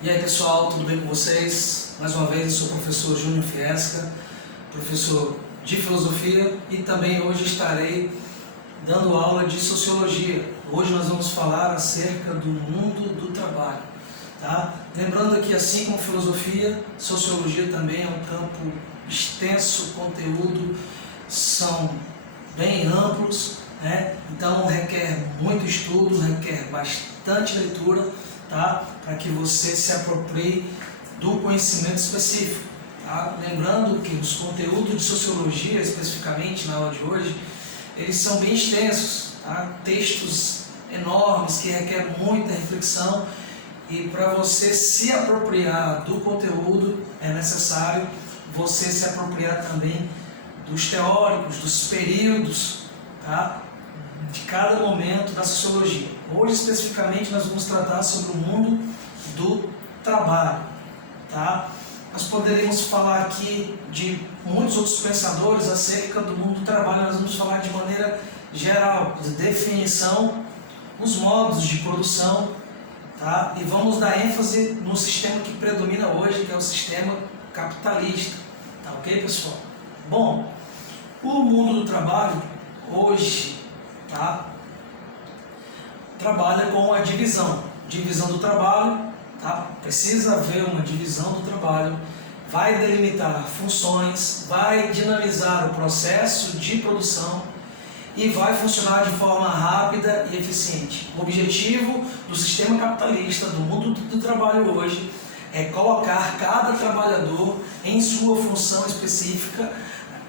E aí pessoal, tudo bem com vocês? Mais uma vez eu sou o professor Júnior Fiesca, professor de filosofia, e também hoje estarei dando aula de sociologia. Hoje nós vamos falar acerca do mundo do trabalho, tá? Lembrando que assim como filosofia, sociologia também é um campo extenso, conteúdo são bem amplos, né? Então requer muito estudo, requer bastante leitura, tá? Para que você se aproprie do conhecimento específico, tá? Lembrando que os conteúdos de sociologia, especificamente na aula de hoje, eles são bem extensos, tá? Textos enormes que requerem muita reflexão, e para você se apropriar do conteúdo é necessário você se apropriar também dos teóricos, dos períodos, tá? De cada momento da sociologia. Hoje especificamente nós vamos tratar sobre o mundo do trabalho, tá? Nós poderíamos falar aqui de muitos outros pensadores acerca do mundo do trabalho. Nós vamos falar de maneira geral, de definição, os modos de produção, tá? E vamos dar ênfase no sistema que predomina hoje, que é o sistema capitalista, tá ok, pessoal? Bom, o mundo do trabalho hoje, tá, trabalha com a divisão do trabalho, tá? Precisa haver uma divisão do trabalho, vai delimitar funções, vai dinamizar o processo de produção e vai funcionar de forma rápida e eficiente. O objetivo do sistema capitalista, do mundo do trabalho hoje, é colocar cada trabalhador em sua função específica,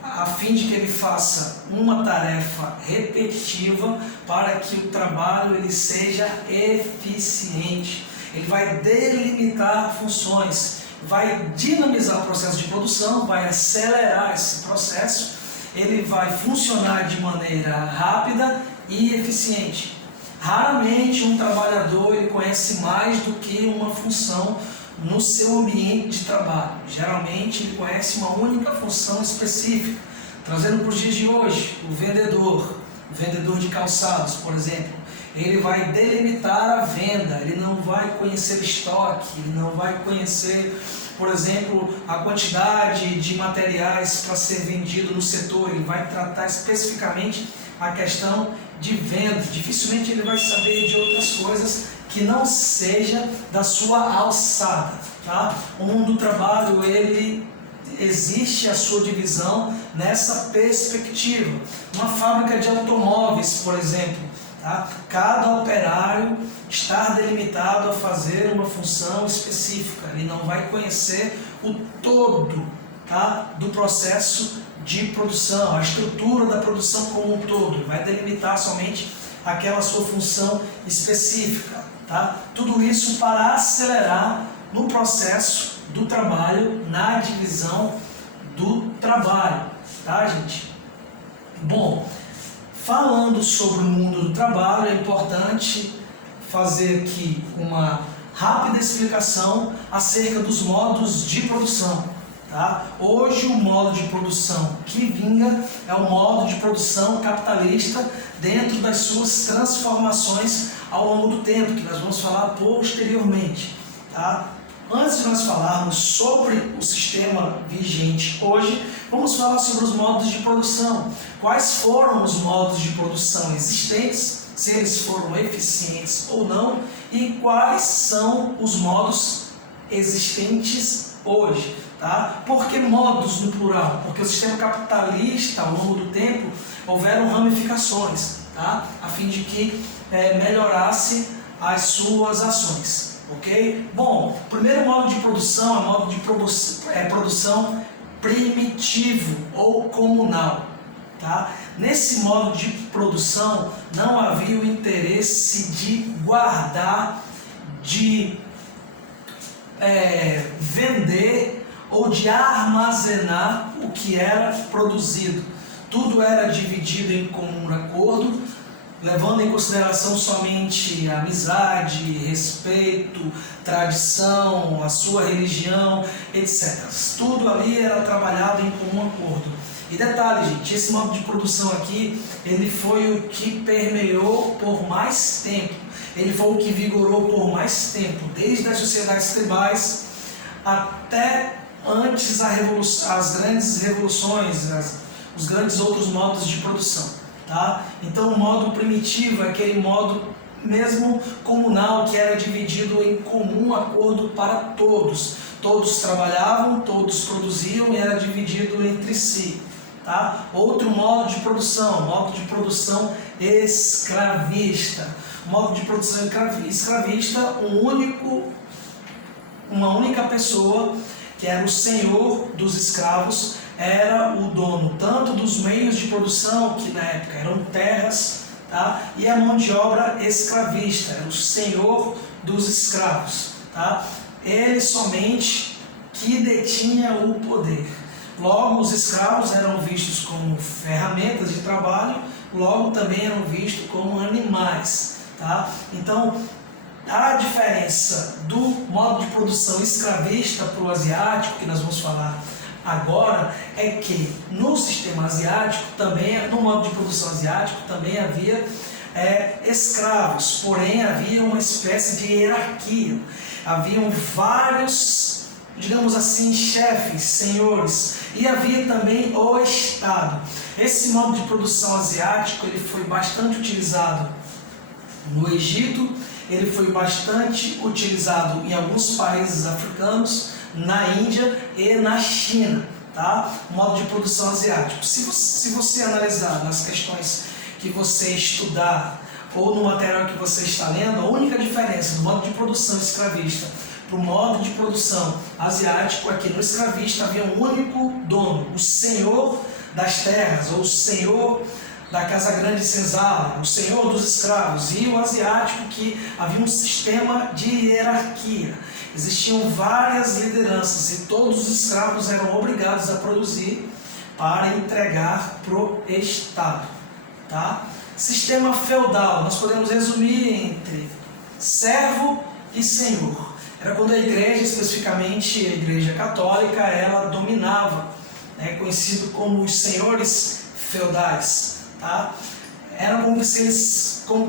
a fim de que ele faça uma tarefa repetitiva para que o trabalho ele seja eficiente. Ele vai delimitar funções, vai dinamizar o processo de produção, vai acelerar esse processo, ele vai funcionar de maneira rápida e eficiente. Raramente um trabalhador ele conhece mais do que uma função no seu ambiente de trabalho. Geralmente ele conhece uma única função específica. Trazendo para os dias de hoje, o vendedor de calçados, por exemplo, ele vai delimitar a venda, ele não vai conhecer estoque, ele não vai conhecer, por exemplo, a quantidade de materiais para ser vendido no setor, ele vai tratar especificamente a questão de venda. Dificilmente ele vai saber de outras coisas que não seja da sua alçada, tá? O mundo do trabalho, ele existe a sua divisão nessa perspectiva. Uma fábrica de automóveis, por exemplo, tá? Cada operário está delimitado a fazer uma função específica, ele não vai conhecer o todo, tá? Do processo de produção, a estrutura da produção como um todo, ele vai delimitar somente aquela sua função específica, tá? Tudo isso para acelerar no processo do trabalho, na divisão do trabalho, tá, gente? Bom, falando sobre o mundo do trabalho, é importante fazer aqui uma rápida explicação acerca dos modos de produção, tá? Hoje o modo de produção que vinga é o modo de produção capitalista dentro das suas transformações ao longo do tempo, que nós vamos falar posteriormente, tá? Antes de nós falarmos sobre o sistema vigente hoje, vamos falar sobre os modos de produção. Quais foram os modos de produção existentes, se eles foram eficientes ou não, e quais são os modos existentes hoje, tá? Por que modos no plural? Porque o sistema capitalista, ao longo do tempo, houveram ramificações, tá? A fim de que melhorasse as suas ações. Ok? Bom, o primeiro modo de produção é o modo de produção primitivo ou comunal. Tá? Nesse modo de produção não havia o interesse de guardar, de vender ou de armazenar o que era produzido. Tudo era dividido em comum acordo, levando em consideração somente a amizade, respeito, tradição, a sua religião, etc. Tudo ali era trabalhado em comum acordo. E detalhe, gente, esse modo de produção aqui, ele foi o que permeou por mais tempo. Ele foi o que vigorou por mais mais tempo, desde as sociedades tribais até antes as grandes revoluções, os grandes outros modos de produção. Tá? Então o modo primitivo é aquele modo mesmo comunal, que era dividido em comum acordo para todos. Todos trabalhavam, todos produziam e era dividido entre si. Tá? Outro modo de produção escravista. Modo de produção escravista, uma única pessoa, que era o senhor dos escravos, era o dono tanto dos meios de produção, que na época eram terras, tá? E a mão de obra escravista, era o senhor dos escravos. Tá? Ele somente que detinha o poder. Logo, os escravos eram vistos como ferramentas de trabalho, logo também eram vistos como animais. Tá? Então, a diferença do modo de produção escravista para o asiático, que nós vamos falar agora, é que no sistema asiático, também, no modo de produção asiático, também havia escravos, porém havia uma espécie de hierarquia. Haviam vários, digamos assim, chefes, senhores, e havia também o Estado. Esse modo de produção asiático ele foi bastante utilizado no Egito, ele foi bastante utilizado em alguns países africanos, na Índia e na China. Tá? O modo de produção asiático. Se você analisar nas questões que você estudar ou no material que você está lendo, a única diferença do modo de produção escravista para o modo de produção asiático é que no escravista havia um único dono, o senhor das terras, ou o senhor da Casa Grande Senzala, o senhor dos escravos, e o asiático que havia um sistema de hierarquia. Existiam várias lideranças e todos os escravos eram obrigados a produzir para entregar para o Estado. Tá? Sistema feudal, nós podemos resumir entre servo e senhor. Era quando a igreja, especificamente a igreja católica, ela dominava, conhecido como os senhores feudais. Tá? Era como que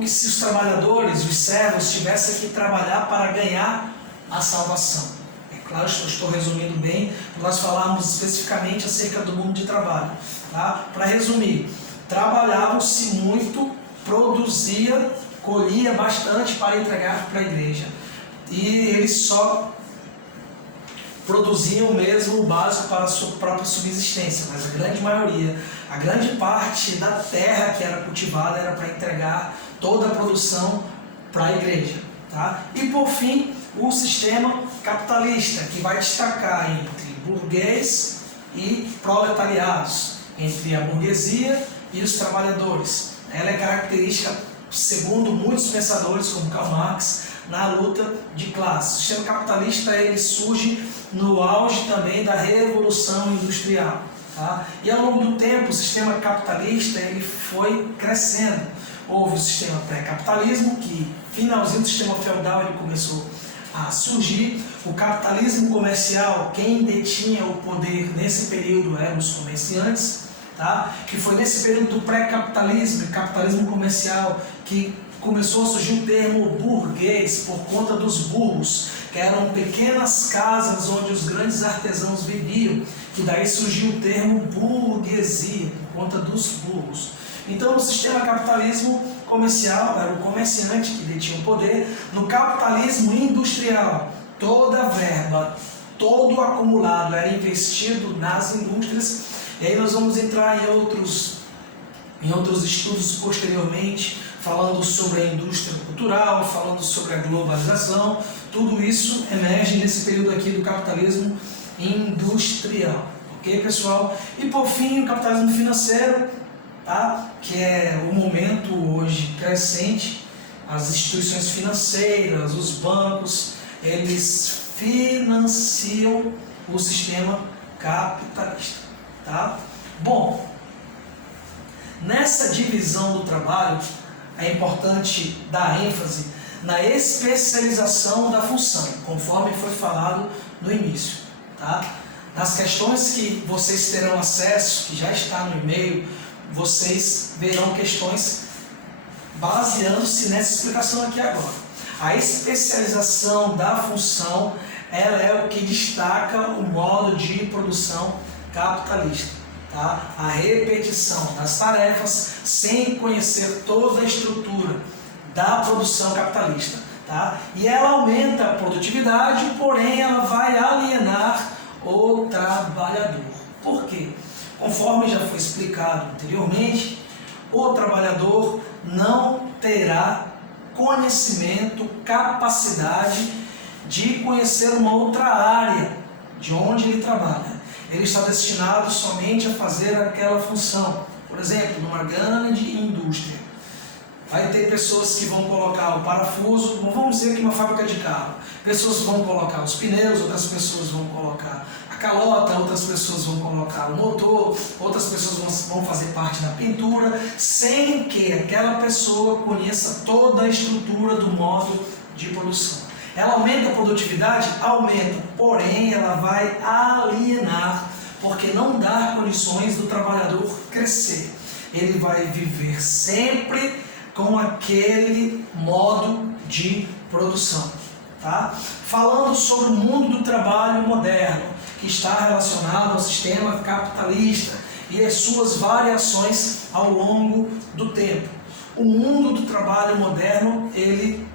se os trabalhadores, os servos, tivessem que trabalhar para ganhar a salvação. É claro, eu estou resumindo bem, para nós falarmos especificamente acerca do mundo de trabalho. Tá? Para resumir, trabalhavam-se muito, produzia, colhia bastante para entregar para a igreja. E eles só produziam mesmo o básico para a sua própria subsistência, mas a grande maioria, a grande parte da terra que era cultivada era para entregar toda a produção para a igreja. Tá? E por fim, o sistema capitalista, que vai destacar entre burguês e proletariados, entre a burguesia e os trabalhadores. Ela é característica, segundo muitos pensadores como Karl Marx, na luta de classes. O sistema capitalista ele surge no auge também da Revolução Industrial. Tá? E ao longo do tempo, o sistema capitalista ele foi crescendo. Houve o sistema pré-capitalismo, que finalzinho do sistema feudal ele começou a surgir. O capitalismo comercial, quem detinha o poder nesse período eram os comerciantes, tá? Que foi nesse período do pré-capitalismo, capitalismo comercial, que começou a surgir o termo burguês por conta dos burros, que eram pequenas casas onde os grandes artesãos viviam, que daí surgiu o termo burguesia, por conta dos burros. Então, no sistema capitalismo comercial, era o comerciante que detinha o poder. No capitalismo industrial, toda a verba, todo o acumulado era investido nas indústrias. E aí nós vamos entrar em outros estudos posteriormente, falando sobre a indústria cultural, falando sobre a globalização. Tudo isso emerge nesse período aqui do capitalismo industrial. Ok, pessoal? E por fim, o capitalismo financeiro, tá? Que é o momento hoje crescente. As instituições financeiras, os bancos, eles financiam o sistema capitalista. Tá? Bom, nessa divisão do trabalho, é importante dar ênfase na especialização da função, conforme foi falado no início. Tá? Nas questões que vocês terão acesso, que já está no e-mail, vocês verão questões baseando-se nessa explicação aqui agora. A especialização da função, ela é o que destaca o modo de produção capitalista. Tá? A repetição das tarefas sem conhecer toda a estrutura da produção capitalista. Tá? E ela aumenta a produtividade, porém ela vai alienar o trabalhador. Por quê? Conforme já foi explicado anteriormente, o trabalhador não terá conhecimento, capacidade de conhecer uma outra área de onde ele trabalha. Ele está destinado somente a fazer aquela função. Por exemplo, numa grande indústria, vai ter pessoas que vão colocar o parafuso, vamos dizer que uma fábrica de carro. Pessoas vão colocar os pneus, outras pessoas vão colocar a calota, outras pessoas vão colocar o motor, outras pessoas vão fazer parte da pintura, sem que aquela pessoa conheça toda a estrutura do modo de produção. Ela aumenta a produtividade? Aumenta, porém ela vai alienar, porque não dá condições do trabalhador crescer. Ele vai viver sempre com aquele modo de produção. Tá? Falando sobre o mundo do trabalho moderno, que está relacionado ao sistema capitalista e as suas variações ao longo do tempo. O mundo do trabalho moderno, ele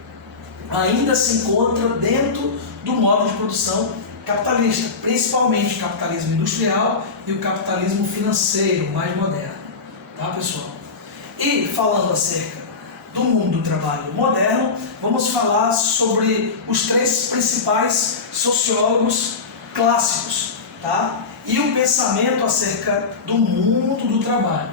ainda se encontra dentro do modo de produção capitalista, principalmente o capitalismo industrial e o capitalismo financeiro mais moderno. Tá, pessoal? E falando acerca do mundo do trabalho moderno, vamos falar sobre os três principais sociólogos clássicos, tá? E o pensamento acerca do mundo do trabalho.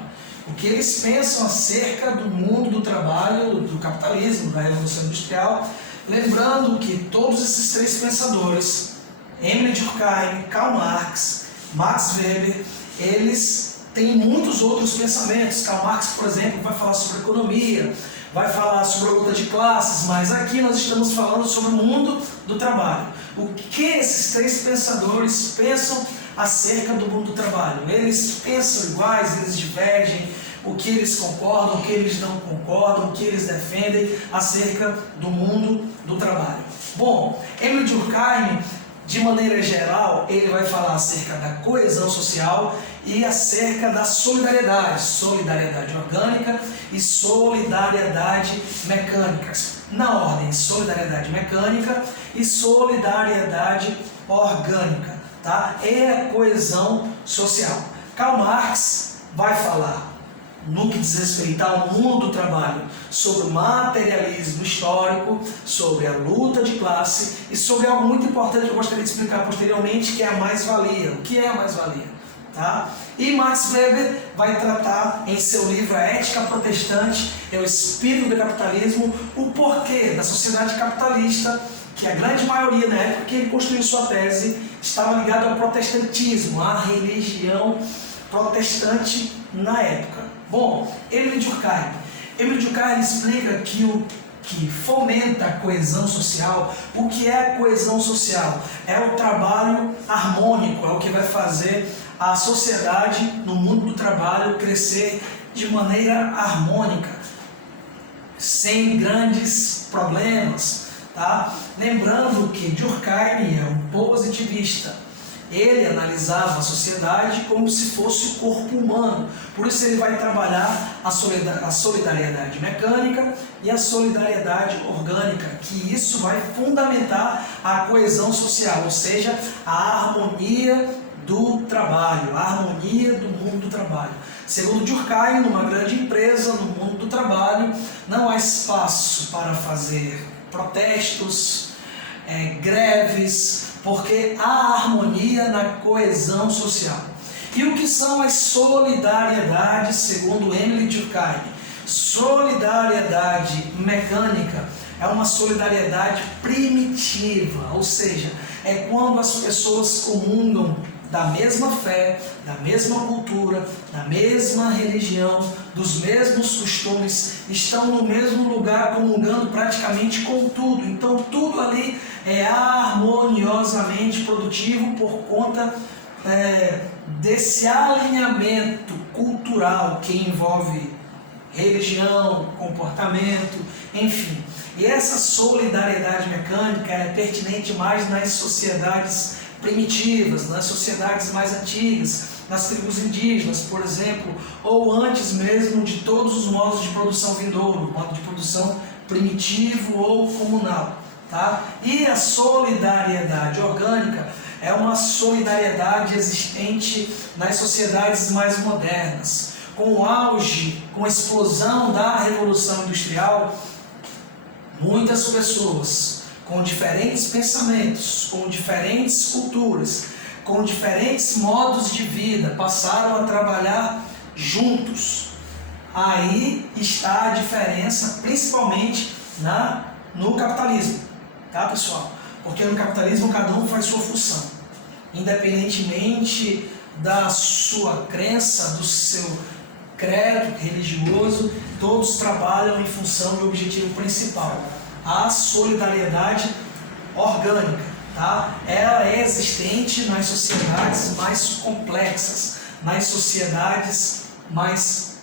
O que eles pensam acerca do mundo do trabalho, do capitalismo, da Revolução Industrial, lembrando que todos esses três pensadores, Emile Durkheim, Karl Marx, Max Weber, eles têm muitos outros pensamentos. Karl Marx, por exemplo, vai falar sobre economia, vai falar sobre a luta de classes, mas aqui nós estamos falando sobre o mundo do trabalho. O que esses três pensadores pensam acerca do mundo do trabalho? Eles pensam iguais, eles divergem, o que eles concordam, o que eles não concordam, o que eles defendem acerca do mundo do trabalho. Bom, Emile Durkheim, de maneira geral, ele vai falar acerca da coesão social e acerca da solidariedade, solidariedade orgânica e solidariedade mecânica. Na ordem, solidariedade mecânica e solidariedade orgânica, tá? É a coesão social. Karl Marx vai falar, no que diz respeito ao mundo do trabalho, sobre o materialismo histórico, sobre a luta de classe e sobre algo muito importante que eu gostaria de explicar posteriormente, que é a mais-valia. O que é a mais-valia? Tá? E Max Weber vai tratar em seu livro A Ética Protestante, é o espírito do capitalismo, o porquê da sociedade capitalista, que a grande maioria, na época que ele construiu sua tese, estava ligado ao protestantismo, à religião protestante na época. Bom, Emile Durkheim explica que o que fomenta a coesão social. O que é a coesão social? É o trabalho harmônico, é o que vai fazer a sociedade no mundo do trabalho crescer de maneira harmônica, sem grandes problemas. Tá? Lembrando que Durkheim é um positivista. Ele analisava a sociedade como se fosse o corpo humano. Por isso ele vai trabalhar a solidariedade mecânica e a solidariedade orgânica, que isso vai fundamentar a coesão social, ou seja, a harmonia do trabalho, a harmonia do mundo do trabalho. Segundo Durkheim, numa grande empresa, no mundo do trabalho, não há espaço para fazer protestos, greves, porque há harmonia na coesão social. E o que são as solidariedades, segundo Emile Durkheim? Solidariedade mecânica é uma solidariedade primitiva, ou seja, é quando as pessoas comungam da mesma fé, da mesma cultura, da mesma religião, dos mesmos costumes, estão no mesmo lugar comungando praticamente com tudo. Então tudo ali é harmoniosamente produtivo por conta desse alinhamento cultural que envolve religião, comportamento, enfim. E essa solidariedade mecânica é pertinente mais nas sociedades primitivas, nas sociedades mais antigas, nas tribos indígenas, por exemplo, ou antes mesmo de todos os modos de produção vindouro, modo de produção primitivo ou comunal. Tá? E a solidariedade orgânica é uma solidariedade existente nas sociedades mais modernas. Com o auge, com a explosão da Revolução Industrial, muitas pessoas com diferentes pensamentos, com diferentes culturas, com diferentes modos de vida, passaram a trabalhar juntos. Aí está a diferença, principalmente no capitalismo, tá, pessoal? Porque no capitalismo cada um faz sua função, independentemente da sua crença, do seu credo religioso, todos trabalham em função do objetivo principal, a solidariedade orgânica, tá? Ela é existente nas sociedades mais complexas, nas sociedades mais,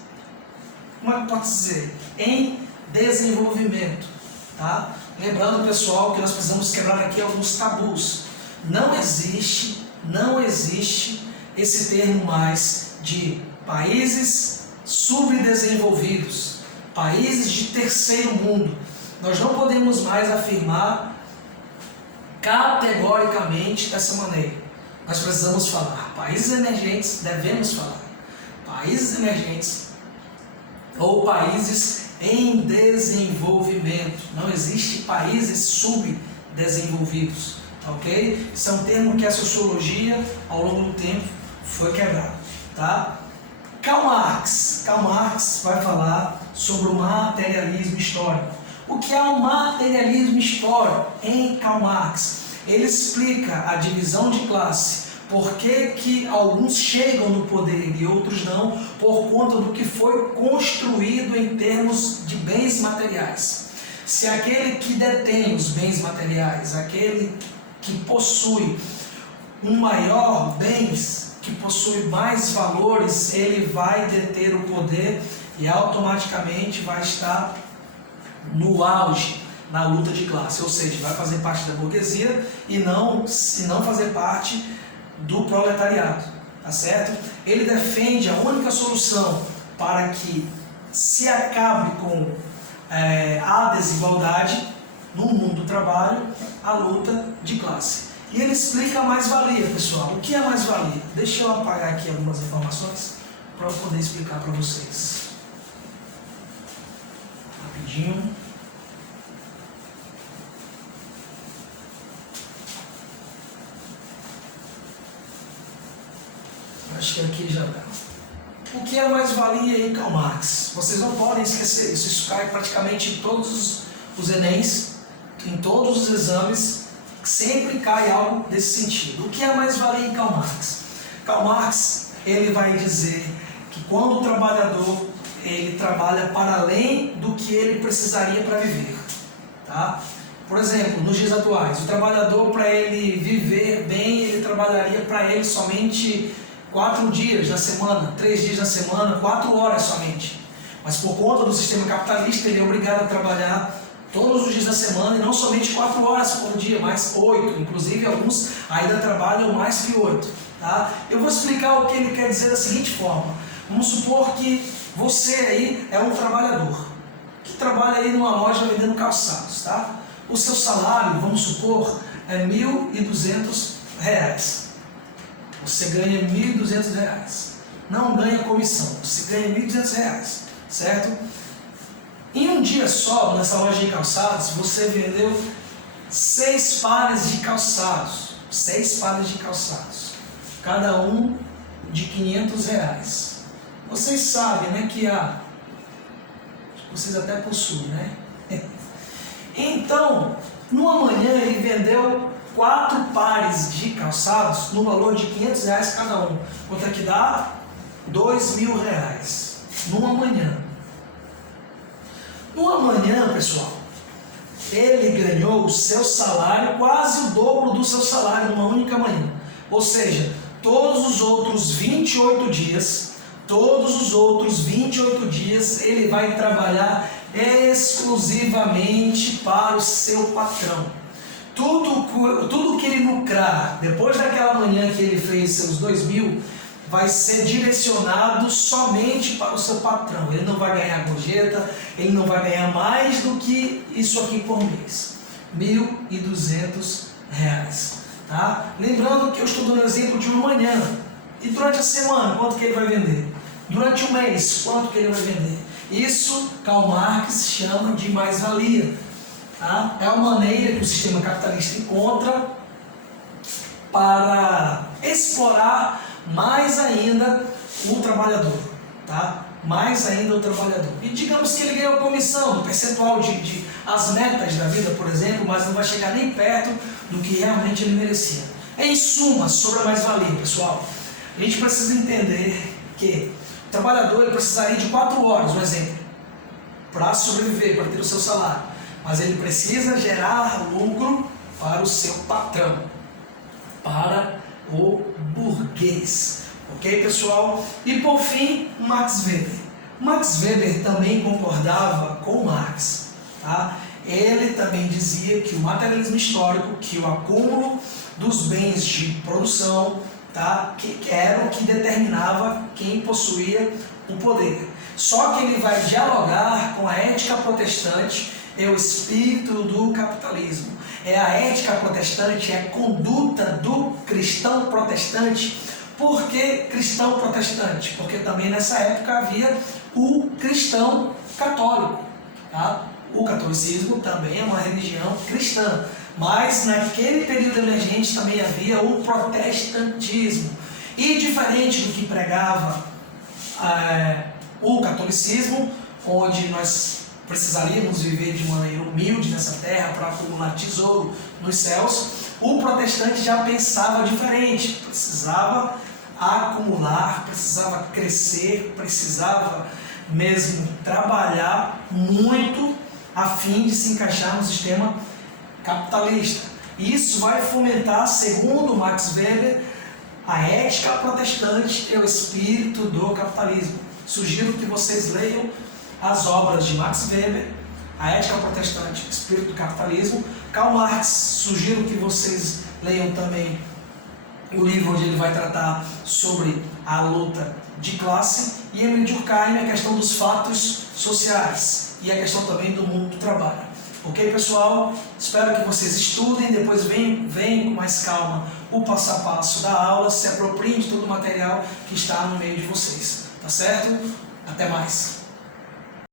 como é que pode dizer, em desenvolvimento, tá? Lembrando, pessoal, que nós precisamos quebrar aqui alguns tabus. Não existe esse termo mais de países subdesenvolvidos, países de terceiro mundo. Nós não podemos mais afirmar categoricamente dessa maneira. Nós precisamos falar países emergentes, devemos falar países emergentes ou países em desenvolvimento. Não existe países subdesenvolvidos, ok? Isso é um termo que a sociologia ao longo do tempo foi quebrado, tá? Karl Marx vai falar sobre o materialismo histórico. O que é o materialismo histórico em Karl Marx? Ele explica a divisão de classe, por que alguns chegam no poder e outros não, por conta do que foi construído em termos de bens materiais. Se aquele que detém os bens materiais, aquele que possui um maior bens, que possui mais valores, ele vai deter o poder e automaticamente vai estar no auge na luta de classe, ou seja, vai fazer parte da burguesia e não fazer parte do proletariado, tá certo? Ele defende a única solução para que se acabe com a desigualdade no mundo do trabalho, a luta de classe. E ele explica a mais-valia, pessoal. O que é mais-valia? Deixa eu apagar aqui algumas informações para eu poder explicar para vocês. Rapidinho. Acho que aqui já dá. O que é mais-valia em Karl Marx? Vocês não podem esquecer isso. Isso cai praticamente em todos os Enems, em todos os exames, sempre cai algo desse sentido. O que é mais-valia em Karl Marx? Karl Marx, ele vai dizer que quando o trabalhador ele trabalha para além do que ele precisaria para viver, tá? Por exemplo, nos dias atuais, o trabalhador, para ele viver bem, ele trabalharia para ele somente 4 dias na semana, 3 dias na semana, 4 horas somente. Mas por conta do sistema capitalista, ele é obrigado a trabalhar todos os dias da semana e não somente 4 horas por dia, mas 8. Inclusive, alguns ainda trabalham mais que 8. Tá? Eu vou explicar o que ele quer dizer da seguinte forma. Vamos supor que você aí é um trabalhador que trabalha aí numa loja vendendo calçados. Tá? O seu salário, vamos supor, é R$ 1.200. Você ganha R$ 1.200. Não ganha comissão, você ganha R$ 1.200, certo? Em um dia só, nessa loja de calçados, você vendeu 6 pares de calçados. 6 pares de calçados. Cada um de R$ 500. Vocês sabem, né, que vocês até possuem, né? Então, numa manhã ele vendeu 4 pares de calçados no valor de R$ 500 cada um. Quanto é que dá? R$ 2.000. Numa manhã. Numa manhã, pessoal, ele ganhou o seu salário, quase o dobro do seu salário numa única manhã. Ou seja, todos os outros 28 dias, todos os outros 28 dias ele vai trabalhar exclusivamente para o seu patrão. Tudo que ele lucrar depois daquela manhã que ele fez seus 2.000 vai ser direcionado somente para o seu patrão. Ele não vai ganhar gorjeta, ele não vai ganhar mais do que isso aqui por mês, R$ 1.200, tá? Lembrando que eu estou dando exemplo de uma manhã. E durante a semana, quanto que ele vai vender? Durante o mês, quanto que ele vai vender? Isso Karl Marx chama de mais-valia. Tá? É uma maneira que o sistema capitalista encontra para explorar mais ainda o trabalhador, tá? Mais ainda o trabalhador. E digamos que ele ganhou comissão do percentual de as metas da vida, por exemplo, mas não vai chegar nem perto do que realmente ele merecia. Em suma, sobre a mais-valia, pessoal, a gente precisa entender que o trabalhador ele precisaria de 4 horas, um exemplo, para sobreviver, para ter o seu salário, mas ele precisa gerar lucro para o seu patrão, para o burguês. Ok, pessoal? E por fim, Max Weber. Max Weber também concordava com Marx. Tá? Ele também dizia que o materialismo histórico, que o acúmulo dos bens de produção, tá? que era o que determinava quem possuía o poder. Só que ele vai dialogar com a ética protestante e o espírito do capitalismo. É a ética protestante, é a conduta do cristão protestante. Por que cristão protestante? Porque também nessa época havia o cristão católico. Tá? O catolicismo também é uma religião cristã, mas naquele período emergente também havia o protestantismo. E diferente do que pregava o catolicismo, onde nós precisaríamos viver de maneira humilde nessa terra para acumular tesouro nos céus, o protestante já pensava diferente, precisava acumular, precisava crescer, precisava mesmo trabalhar muito a fim de se encaixar no sistema capitalista. Isso vai fomentar, segundo Max Weber, a ética protestante e o espírito do capitalismo. Sugiro que vocês leiam as obras de Max Weber, a ética protestante, o espírito do capitalismo. Karl Marx, sugiro que vocês leiam também o livro onde ele vai tratar sobre a luta de classe, e Emile Durkheim, a questão dos fatos sociais e a questão também do mundo do trabalho. Ok, pessoal? Espero que vocês estudem, depois venham com mais calma o passo a passo da aula, se apropriem de todo o material que está no meio de vocês. Tá certo? Até mais!